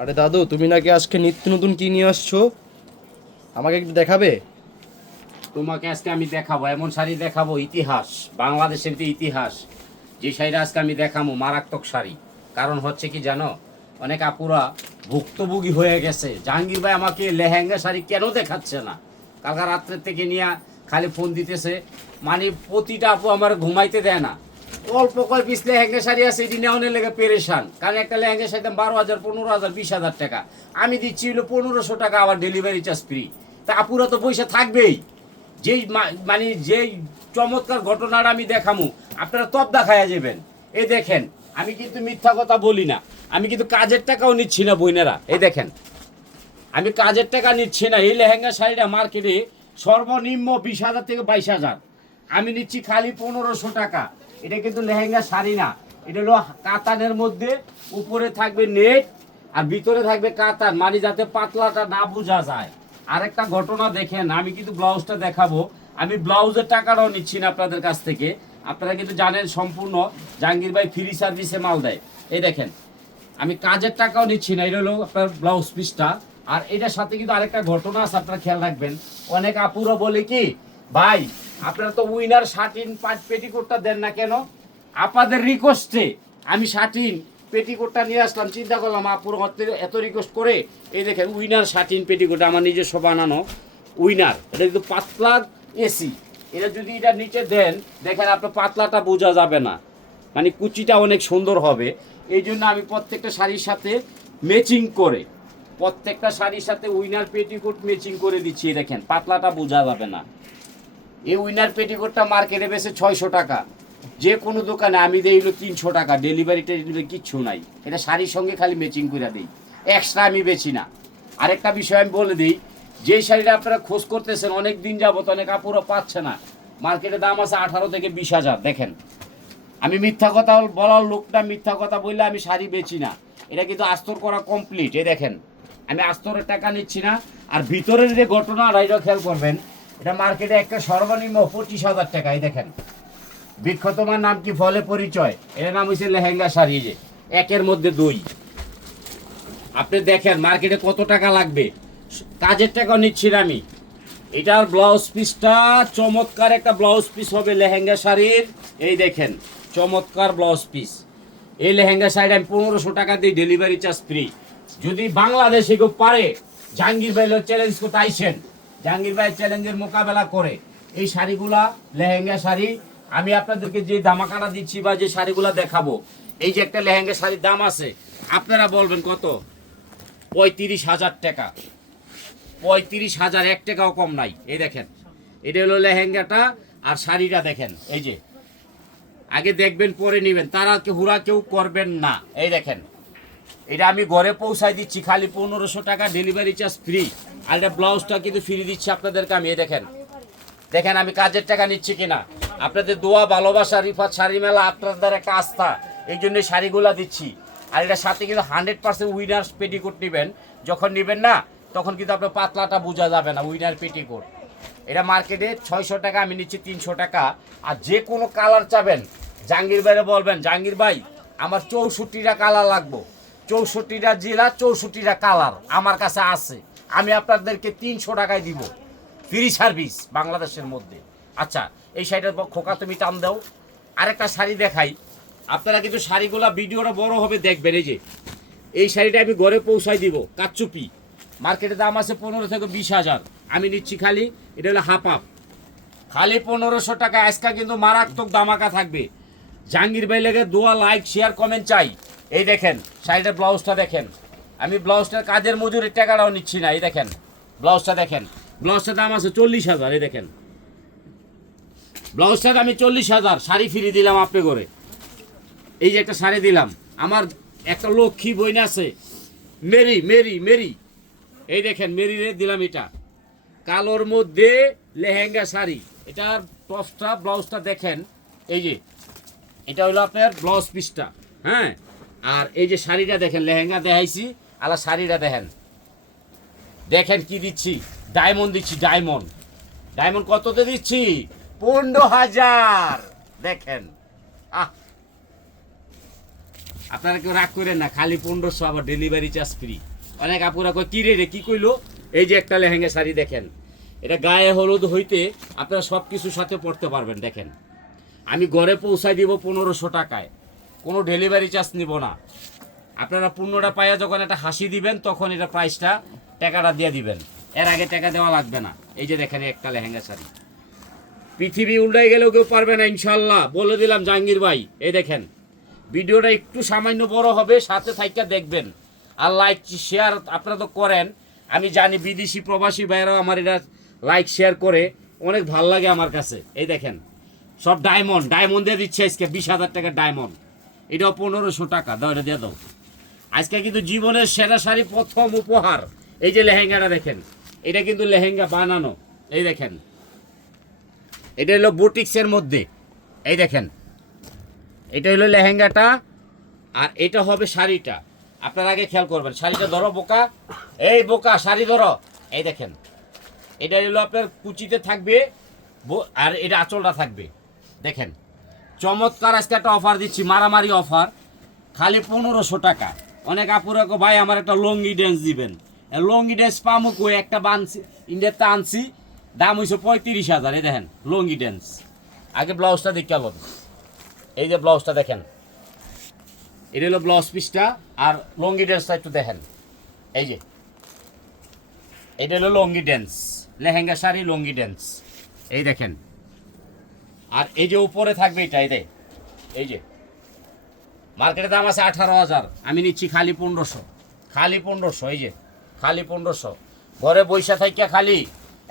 আরে দাদু, তুমি নাকি আজকে নিত্য নতুন কি নিয়ে আসছো? আমাকে একটু দেখাবে? তোমাকে আজকে আমি দেখাবো, এমন শাড়ি দেখাবো, ইতিহাস, বাংলাদেশের যে ইতিহাস, যে শাড়িটা আজকে আমি দেখাবো মারাত্মক শাড়ি। কারণ হচ্ছে কি জানো, অনেক আপুরা ভুক্তভোগী হয়ে গেছে, জাহাঙ্গীর ভাই আমাকে লেহেঙ্গা শাড়ি কেন দেখাচ্ছে না। কালকা রাত্রের থেকে নিয়ে খালি ফোন দিতেছে, মানে প্রতিটা আপু আমার ঘুমাইতে দেয় না। অল্প কয় পিস লেহেঙ্গা শাড়ি আছে, এটি নেওয়ানোর লেগে পেরেশান। কারণ একটা লেহেঙ্গা শাড়ি দাম 12,000, 15,000, 20,000 টাকা। আমি দিচ্ছি হলো 1500 টাকা, আবার ডেলিভারি চার্জ ফ্রি। তা আপুরা তো পয়সা থাকবেই। যেই মানে যেই চমৎকার ঘটনাটা আমি দেখামু, আপনারা তপ দেখায়া যাবেন। এই দেখেন, আমি কিন্তু মিথ্যা কথা বলি না, আমি কিন্তু কাজের টাকাও নিচ্ছি না বইনেরা। এই দেখেন, আমি কাজের টাকা নিচ্ছি না। এই লেহেঙ্গা শাড়িটা মার্কেটে সর্বনিম্ন 20,000 থেকে 22,000, আমি নিচ্ছি খালি 1500 টাকা। এটা কিন্তু লেহেঙ্গা শাড়ি না, এটা হলো কাতানের মধ্যে, উপরে থাকবে নেট আর ভিতরে থাকবে কাতান, মানে যাতে পাতলাটা না বোঝা যায়। আরেকটা ঘটনা দেখেন, আমি কিন্তু ব্লাউজটা দেখাবো, আমি ব্লাউজের টাকাটাও নিচ্ছি না আপনাদের কাছ থেকে। আপনারা কিন্তু জানেন সম্পূর্ণ জাহাঙ্গীর ভাই ফ্রি সার্ভিসে মাল দেয়। এই দেখেন, আমি কাজের টাকাও নিচ্ছি না। এটা হলো আপনার ব্লাউজ পিসটা। আর এটার সাথে কিন্তু আরেকটা ঘটনা আছে, আপনারা খেয়াল রাখবেন। অনেক আপুরা বলে কি, ভাই আপনারা তো উইনার শার্টিন পেটিকোটটা দেন না কেন? আপনাদের রিকোয়েস্টে আমি শার্টিন পেটিকোটটা নিয়ে আসলাম। চিন্তা করলাম আপুর এত রিকোয়েস্ট করে, এই দেখেন উইনার শার্টিন পেটিকোট আমার নিজস্ব বানানো উইনার। এটা কিন্তু পাতলা এসি, এটা যদি এটা নিচে দেন, দেখেন আপনার পাতলাটা বোঝা যাবে না, মানে কুচিটা অনেক সুন্দর হবে। এই জন্য আমি প্রত্যেকটা শাড়ির সাথে ম্যাচিং করে, প্রত্যেকটা শাড়ির সাথে উইনার পেটিকোট ম্যাচিং করে দিচ্ছি। দেখেন পাতলাটা বোঝা যাবে না। এই উইনার পেটিকোটটা মার্কেটে বেশি 600 টাকা, যে কোনো দোকানে আমি দেই হলো 300 টাকা। ডেলিভারি টেলিভারি কিচ্ছু নাই, এটা শাড়ির সঙ্গে খালি ম্যাচিং করে দিই, এক্সট্রা আমি বেচি না। আরেকটা বিষয় আমি বলে দিই, যেই শাড়িটা আপনারা খোঁজ করতেছেন অনেক দিন যাবত, অনেক আপুরা পাচ্ছে না, মার্কেটে দাম আছে 18 থেকে 20,000। দেখেন, আমি মিথ্যা কথা বলার লোকটা, মিথ্যা কথা বললে আমি শাড়ি বেচি না। এটা কিন্তু আস্তর করা কমপ্লিট। এই দেখেন, আমি আস্তরের টাকা নিচ্ছি না। আর ভিতরের যে ঘটনাটা, এটা খেয়াল করবেন, এটা মার্কেটে একটা সর্বনিম্ন 25,000 টাকা। এই দেখেন, বৃক্ষ তোমার নাম কি ফলে পরিচয়, এর নাম হচ্ছে লেহেঙ্গা শাড়ি। যে একের মধ্যে দুই, আপনি দেখেন মার্কেটে কত টাকা লাগবে, কাজের টাকাও নিচ্ছি না আমি। এটার ব্লাউজ পিসটা চমৎকার একটা ব্লাউজ পিস হবে লেহেঙ্গা শাড়ির। এই দেখেন, চমৎকার ব্লাউজ পিস। এই লেহেঙ্গা শাড়িটা আমি 1500 টাকা দিই, ডেলিভারি চার্জ ফ্রি। যদি বাংলাদেশে কেউ পারে, জাহাঙ্গীর ভাই চ্যালেঞ্জ করতে আইসেন, জাহাঙ্গীর ভাই চ্যালেঞ্জের মোকাবেলা করে এই শাড়িগুলা, লেহেঙ্গা শাড়ি আমি আপনাদেরকে যে দামাকাটা দিচ্ছি বা যে শাড়িগুলা দেখাবো, এই যে একটা লেহেঙ্গা শাড়ির দাম আছে, আপনারা বলবেন কত? 35,000 টাকা। 35,000, 1 টাকাও কম নাই। এই দেখেন, এটা হলো লেহেঙ্গাটা। আর শাড়িটা দেখেন, এই যে আগে দেখবেন পরে নেবেন, তারা হুড়া কেউ করবেন না। এই দেখেন, এটা আমি ঘরে পৌঁছায় দিচ্ছি খালি 1500 টাকা, ডেলিভারি চার্জ ফ্রি। আর এটা ব্লাউজটা কিন্তু ফ্রি দিচ্ছি আপনাদেরকে আমি। এই দেখেন, দেখেন আমি কাজের টাকা নিচ্ছি কিনা। আপনাদের দোয়া, ভালোবাসা, রিফাত শাড়ি মেলা আপনাদের একটা আস্থা, এই জন্য শাড়িগুলা দিচ্ছি। আর এটার সাথে কিন্তু 100% উইনার পেটিকোট নেবেন। যখন নেবেন না, তখন কিন্তু আপনার পাতলাটা বোঝা যাবে না। উইনার পেটিকোট এটা মার্কেটে 600 টাকা, আমি নিচ্ছি 300 টাকা। আর যে কোনো কালার চাবেন, জাহাঙ্গীর ভাইরে বলবেন, জাহাঙ্গীর ভাই আমার 64টা কালার লাগবো, 64টা জেলা, 64টা কালার আমার কাছে আছে, আমি আপনাদেরকে 300 টাকায় দিব, ফ্রি সার্ভিস বাংলাদেশের মধ্যে। আচ্ছা, এই শাড়িটার খোকা তুমি টান দাও। আরেকটা শাড়ি দেখাই, আপনারা কিন্তু শাড়িগুলা ভিডিওটা বড় হবে দেখবেন। এই যে এই শাড়িটা আমি ঘরে পৌঁছাই দিব, কাচ্চুপি, মার্কেটে দাম আছে 15 থেকে 20,000, আমি নিচ্ছি খালি, এটা হলো হাফ আপ, খালি 1500 টাকা। আজকে কিন্তু মারাত্মক দামাকা থাকবে। জাহাঙ্গীর ভাই লেগে দোয়া, লাইক, শেয়ার, কমেন্ট চাই। এই দেখেন শাড়িটার ব্লাউজটা দেখেন, আমি ব্লাউজটার কাজের মজুরির টাকাটাও নিচ্ছি না। এই দেখেন ব্লাউজটা দেখেন, ব্লাউজটার দাম আছে 40,000। এই দেখেন ব্লাউজটার আমি 40,000, শাড়ি ফিরিয়ে দিলাম আপনি করে। এই যে একটা শাড়ি দিলাম, আমার একটা লক্ষ্মী বইন আছে, মেরি মেরি মেরি, এই দেখেন মেরি রে দিলাম। এটা কালোর মধ্যে লেহেঙ্গা শাড়ি, এটার টপসটা, ব্লাউজটা দেখেন। এই যে এটা হলো আপনার ব্লাউজ পিসটা, হ্যাঁ। আর এই যে শাড়িটা দেখেন, লেহেঙ্গা দেখাইছি, আলা শাড়িটা দেখেন, দেখেন কি দিচ্ছি, ডায়মন্ড দিচ্ছি, ডায়মন্ড। ডায়মন্ড কততে দিচ্ছি? 15,000। দেখেন, আহ আপনারা কেউ রাগ করেন না, খালি 1500, আবার ডেলিভারি চার্জ ফ্রি। অনেক আপুরা কয় কি রে কি কইলো, এই যে একটা লেহেঙ্গা শাড়ি দেখেন, এটা গায়ে হলুদ হইতে আপনারা সব কিছুর সাথে পরতে পারবেন। দেখেন আমি ঘরে পৌঁছাই দিব 1500 টাকায়, কোনো ডেলিভারি চার্জ নিব না। আপনারা পণ্যটা পাইয়া যখন একটা হাসি দিবেন তখন এটা প্রাইসটা টাকাটা দিয়ে দিবেন, এর আগে টাকা দেওয়া লাগবে না। এই যে দেখেন একটা লেহেঙ্গা শাড়ি, পৃথিবী উল্টাই গেলেও কেউ পারবে না ইনশাল্লাহ, বলে দিলাম জাহাঙ্গীর ভাই। এই দেখেন ভিডিওটা একটু সামান্য বড় হবে, সাথে থাইকা দেখবেন আর লাইক শেয়ার আপনারা তো করেন, আমি জানি বিদেশি প্রবাসী ভাইয়েরাও আমার এটা লাইক শেয়ার করে, অনেক ভাল লাগে আমার কাছে। এই দেখেন সব ডায়মন্ড, ডায়মন্ড দিয়ে দিচ্ছে আজকে 20,000 টাকার ডায়মন্ড, এটাও 1500 টাকা, দাও এটা দিয়ে দাও। আজকে কিন্তু জীবনের সেরা শাড়ি প্রথম উপহার। এই যে লেহেঙ্গাটা দেখেন, এটা কিন্তু লেহেঙ্গা বানানো। এই দেখেন এটা হলো বুটিক্সের মধ্যে। এই দেখেন এটা হলো লেহেঙ্গাটা, আর এটা হবে শাড়িটা। আপনার আগে খেয়াল করবেন, শাড়িটা ধরো বোকা, এই বোকা শাড়ি ধরো। এই দেখেন এটা হলো আপনার কুচিতে থাকবে, আর এটা আঁচলটা থাকবে। দেখেন চমৎকার আজকে একটা অফার দিচ্ছি, মারামারি অফার, খালি 1500 টাকা। অনেক আপুরা কো ভাই আমার একটা লঙ্গি ড্যান্স দিবেন, লঙ্গি ড্যান্স পামো কই, একটা বানছি ইন্ডিয়াতে আনছি, দাম হয়েছে 35,000। এই দেখেন লঙ্গি ড্যান্স। আগে ব্লাউজটা দেখতে হবে, এই যে ব্লাউজটা দেখেন, এটা হলো ব্লাউজ পিসটা, আর লঙ্গি ড্যান্সটা একটু দেখেন। এই যে এটা হলো লঙ্গি ড্যান্স, লেহেঙ্গা শাড়ি লঙ্গি ড্যান্স। এই দেখেন আর এই যে উপরে থাকবে এটা, এই যে মার্কেটের দাম আছে 18,000, আমি নিচ্ছি খালি 1500, খালি 1500। এই যে খালি 1500, ঘরে বৈশা থাইকা খালি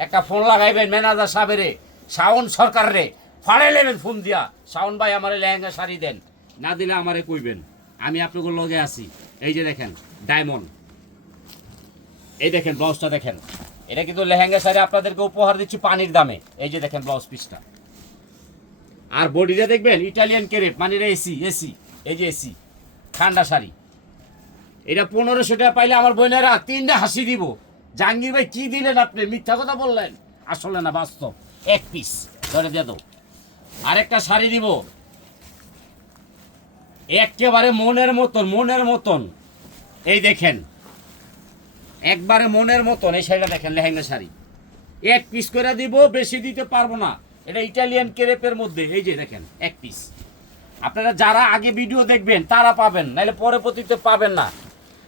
একটা ফোন লাগাইবেন ম্যানেজার সাহেবেরে, শাওন সরকার রে ফাড়াই নেবেন ফোন দিয়া, শাওন ভাই আমার লেহেঙ্গা শাড়ি দেন, না দিলে আমারে কইবেন, আমি আপনাকে লগে আছি। এই যে দেখেন ডায়মন্ড, এই দেখেন ব্লাউজটা দেখেন, এটা কিন্তু লেহেঙ্গা শাড়ি আপনাদেরকে উপহার দিচ্ছি পানির দামে। এই যে দেখেন ব্লাউজ পিসটা, আর বডিটা দেখবেন ইটালিয়ান কেরেপ, মানে এসি এসি, এই যে এসি ঠান্ডা শাড়ি। এটা 1500 টাকা পাইলে আমার বোনেরা 3টা হাসি দিব। জাহাঙ্গীর ভাই কি দিলেন আপনি, মিথ্যা কথা বললেন, আসলে না বাস্তব। এক পিস ধরে দিয়ে দাও, আরেকটা শাড়ি দিব একেবারে মনের মতন, মনের মতন। এই দেখেন একবারে মনের মতন, এই শাড়িটা দেখেন লেহেঙ্গা শাড়ি, এক পিস করে দিব, বেশি দিতে পারবো না। এটা ইটালিয়ান কেরেপের মধ্যে, এই যে দেখেন এক পিস। আপনারা যারা আগে ভিডিও দেখবেন তারা পাবেন, নাহলে পরবর্তীতে পাবেন না।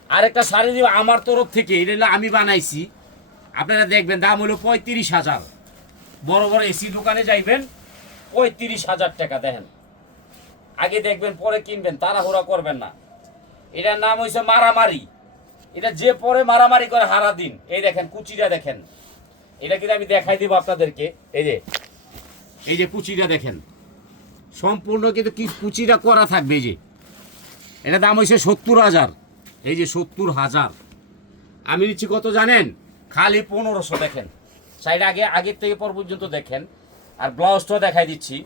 আরেকটা শাড়ি দিব আমার তরফ থেকে, এটা হলো আমি বানাইছি, আপনারা দেখবেন, দাম হলো 35,000। বড় বড় এসি দোকানে যাইবেন 35,000 টাকা। দেখেন আগে দেখবেন পরে কিনবেন, তাড়াহুড়া করবেন না। এটার নাম হয়েছে মারামারি, এটা যে পরে মারামারি করে হারা দিন। এই দেখেন কুচিটা দেখেন, এটা কিন্তু আমি দেখাই দিব আপনাদেরকে। এই যে কুচিটা দেখেন, সম্পূর্ণ কিন্তু কি কুচিটা করা থাকবে। এই যে এটা দাম হয়েছে 70,000। এই যে 70,000 আমি নিচ্ছি কত জানেন, খালি 1500। দেখেন সাইড আগের থেকে পর পর্যন্ত দেখেন, আর ব্লাউজটাও দেখাই দিচ্ছি।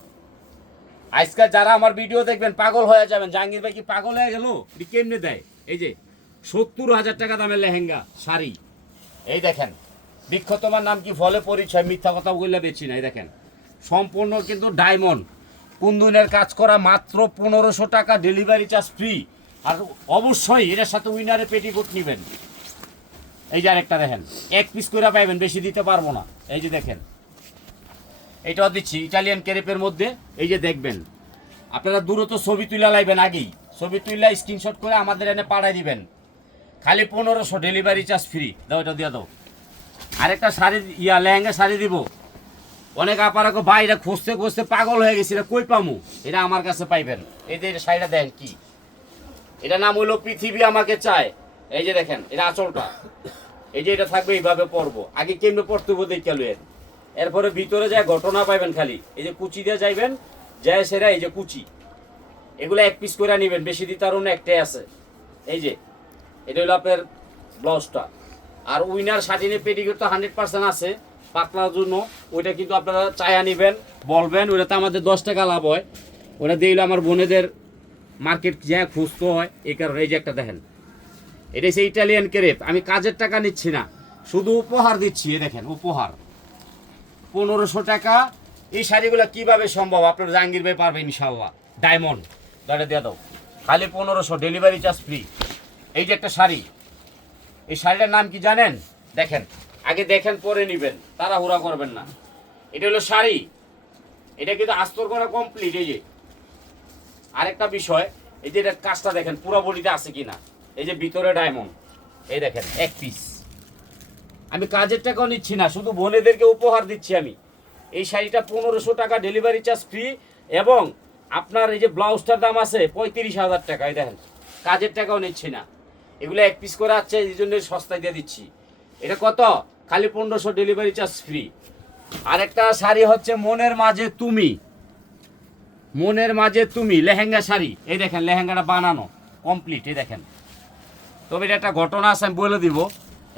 আজকাল যারা আমার ভিডিও দেখবেন পাগল হয়ে যাবেন, জাহাঙ্গীর ভাই কি পাগল হয়ে গেল, কেমনে দেয়। এই যে 70,000 টাকা দামের লেহেঙ্গা শাড়ি। এই দেখেন বৃক্ষ তোমার নাম কি ফলে পরিচয়, মিথ্যা কথা বললে বেশি নাই। দেখেন সম্পূর্ণ কিন্তু ডায়মন্ড কুন্দনের কাজ করা, মাত্র 1500 টাকা, ডেলিভারি চার্জ ফ্রি। আর অবশ্যই এটার সাথে উইনারে পেটিকোট নেবেন। এই যে আরেকটা দেখেন, এক পিস করে পাইবেন, বেশি দিতে পারবো না। এই যে দেখেন এটাও দিচ্ছি ইটালিয়ান ক্যারেপের মধ্যে। এই যে দেখবেন আপনারা দূরত ছবি তুলে লাইবেন, আগেই ছবি তুলে স্ক্রিনশট করে আমাদের এনে পাঠাই দিবেন, খালি 1500, ডেলিভারি চার্জ ফ্রি। দাও এটা দিয়ে দাও। আরেকটা শাড়ি লেহেঙ্গা শাড়ি দিব, অনেক আপারাকে ভাই এটা খুঁজতে খুঁজতে পাগল হয়ে গেছে, এটা কই পামু, এটা আমার কাছে পাইবেন। এই যে শাড়িটা দেখেন কি, এটা নাম হলো পৃথিবী আমাকে চায়। এই যে দেখেন এটা আঁচলটা, এই যে এটা থাকবে এইভাবে পরবো, আগে কেমনে পড়তে হবে দেখে লুয়েন, এরপরে ভিতরে যায় ঘটনা পাইবেন খালি। এই যে কুচি দিয়ে যাইবেন, যায় সেরা এই যে কুচি, এগুলো এক পিস করে নিবেন, বেশি দিতে আরো একটাই আছে। এই যে এটা হলো আপনার ব্লাউজটা, আর উইনার শাটিনের পেটিকোট তো 100% আছে পাতলার জন্য, ওইটা কিন্তু আপনারা চায়া নিবেন, বলবেন, ওইটাতে আমাদের 10 টাকা লাভ হয়। ওটা দিয়ে আমার বোনেদের মার্কেট যা খুঁজতে হয়, এই কারণে। এই যে একটা দেখেন, এটা হচ্ছে ইটালিয়ান ক্রেপ, আমি কাজের টাকা নিচ্ছি না, শুধু উপহার দিচ্ছি। এ দেখেন উপহার 1500 টাকা। এই শাড়িগুলো কিভাবে সম্ভব, আপনার জাহাঙ্গীর ভাই পারবে ইনশাল্লাহ। ডায়মন্ড দাঁড়া দিয়ে দাও, খালি 1500, ডেলিভারি চার্জ ফ্রি। এই যে একটা শাড়ি, এই শাড়িটার নাম কি জানেন? দেখেন, আগে দেখেন পরে নেবেন, তাড়াহুড়া করবেন না। এটা হলো শাড়ি, এটা কিন্তু আস্তর করা কমপ্লিট। এই যে আরেকটা বিষয়, এই যে এটার কাজটা দেখেন পুরো বডিতে আছে কিনা। এই যে ভিতরে ডায়মন্ড, এই দেখেন এক পিস। আমি কাজের টাকাও নিচ্ছি না, শুধু বোনেদেরকে উপহার দিচ্ছি আমি। এই শাড়িটা 1500 টাকা, ডেলিভারি চার্জ ফ্রি, এবং আপনার এই যে ব্লাউজটার দাম আছে 35,000 টাকা। এই দেখেন, কাজের টাকাও নিচ্ছি না, এগুলো এক পিস করে আছে, এই জন্য সস্তায় দিয়ে দিচ্ছি। এটা কত? খালি 1500, ডেলিভারি চার্জ ফ্রি। আরেকটা শাড়ি হচ্ছে মনের মাঝে তুমি, মনের মাঝে তুমি লেহেঙ্গা শাড়ি। এই দেখেন লেহেঙ্গাটা বানানো কমপ্লিট, এই দেখেন। তবে এটা একটা ঘটনা আছে, আমি বলে দিব।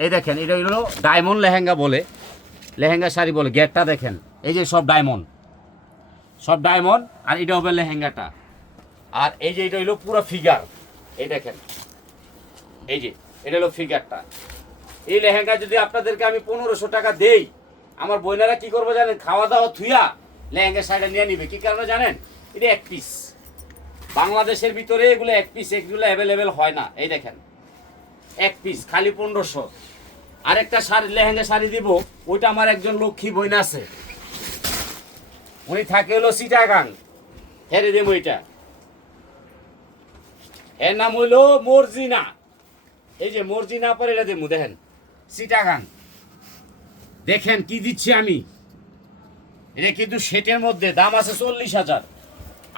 এই দেখেন, এটা হলো ডায়মন্ড লেহেঙ্গা বলে, লেহেঙ্গা শাড়ি বলে। গেটটা দেখেন, এই যে সব ডায়মন্ড, সব ডায়মন্ড। আর এটা হবে লেহেঙ্গাটা। আর এই যে এটা হলো পুরো ফিগার, এই দেখেন, এই যে এটা হলো ফিগারটা। এই লেহেঙ্গা যদি আপনাদেরকে আমি 1500 টাকা দেই, আমার বোনেরা কি করবো জানেন? খাওয়া দাওয়া থুইয়া লেহেঙ্গা শাড়িটা নিয়ে নিবে। কি কারণে জানেন? এটা এক পিস, বাংলাদেশের ভিতরে এগুলো এক পিস, এগুলো অ্যাভেলেবেল হয় না। এই দেখেন এক পিস, খালি 1500। আরেকটা শাড়ি, লেহেঙ্গা শাড়ি দিব, ওইটা আমার একজন লক্ষ্মী বোন আছে, উনি থাকে হলো চিটাগাং, হেরে দেবো। ওইটা এর নাম হইলো মর্জিনা। এই যে মর্জিনা পরে এটা দেবো, দেখেন চিটাগাং। দেখেন কি দিচ্ছি আমি, এটা কিন্তু সেটের মধ্যে দাম আছে 40,000,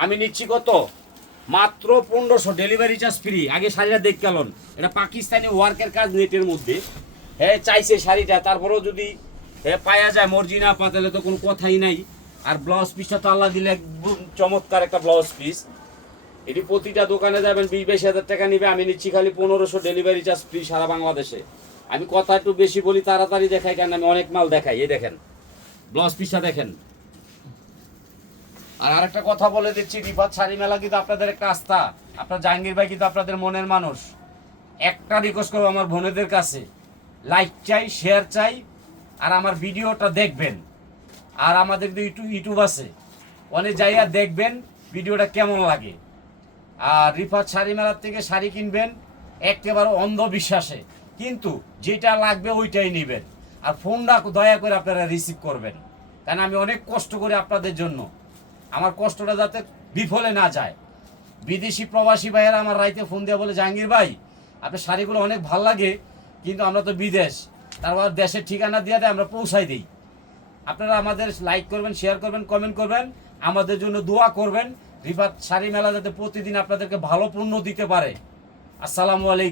আমি নিচ্ছি কত? মাত্র 1500, ডেলিভারি চার্জ ফ্রি। আগে শাড়িটা দেখ গেলেন, এটা পাকিস্তানি ওয়ার্কের কাজ নেটের মধ্যে। হ্যাঁ চাইছে শাড়িটা, তারপরেও যদি পাওয়া যায় মর্জিনা পা, তাহলে তো কোনো কথাই নাই। আর ব্লাউজ পিসটা তো আল্লাহ দিলে একদম চমৎকার একটা ব্লাউজ পিস। এটি প্রতিটা দোকানে যাবেন 20-22 হাজার টাকা নিবে, আমি নিচ্ছি খালি 1500, ডেলিভারি চার্জ ফ্রি সারা বাংলাদেশে। আমি কথা একটু বেশি বলি, তাড়াতাড়ি দেখাই, কেন আমি অনেক মাল দেখাই। এই দেখেন ব্লাউজ পিসটা দেখেন। আর আরেকটা কথা বলে দিচ্ছি, রিফাত শাড়ি মেলা কিন্তু আপনাদের একটা আস্থা। আপনার জাহাঙ্গীর ভাই কিন্তু আপনাদের মনের মানুষ। একটা রিকোয়েস্ট করবো আমার বোনেদের কাছে, লাইক চাই, শেয়ার চাই, আর আমার ভিডিওটা দেখবেন। আর আমাদের ইউটিউব আছে, অনেক যাইয়া দেখবেন ভিডিওটা কেমন লাগে। আর রিফাত শাড়ি মেলার থেকে শাড়ি কিনবেন একেবারে অন্ধবিশ্বাসে, কিন্তু যেটা লাগবে ওইটাই নেবেন। আর ফোনটা দয়া করে আপনারা রিসিভ করবেন, কারণ আমি অনেক কষ্ট করি আপনাদের জন্য, আমার কষ্টটা যাতে বিফলে না যায়। বিদেশি প্রবাসী ভাইয়েরা আমার রাইতে ফোন দিয়ে বলে, জাহাঙ্গীর ভাই আপনার শাড়িগুলো অনেক ভাল লাগে, কিন্তু আমরা তো বিদেশ, তারপর দেশের ঠিকানা দিয়ে দেয়, আমরা পৌঁছাই দিই। আপনারা আমাদের লাইক করবেন, শেয়ার করবেন, কমেন্ট করবেন, আমাদের জন্য দোয়া করবেন। রিফাত শাড়ি মেলা যাতে প্রতিদিন আপনাদেরকে ভালো পণ্য দিতে পারে। আসসালামু আলাইকুম।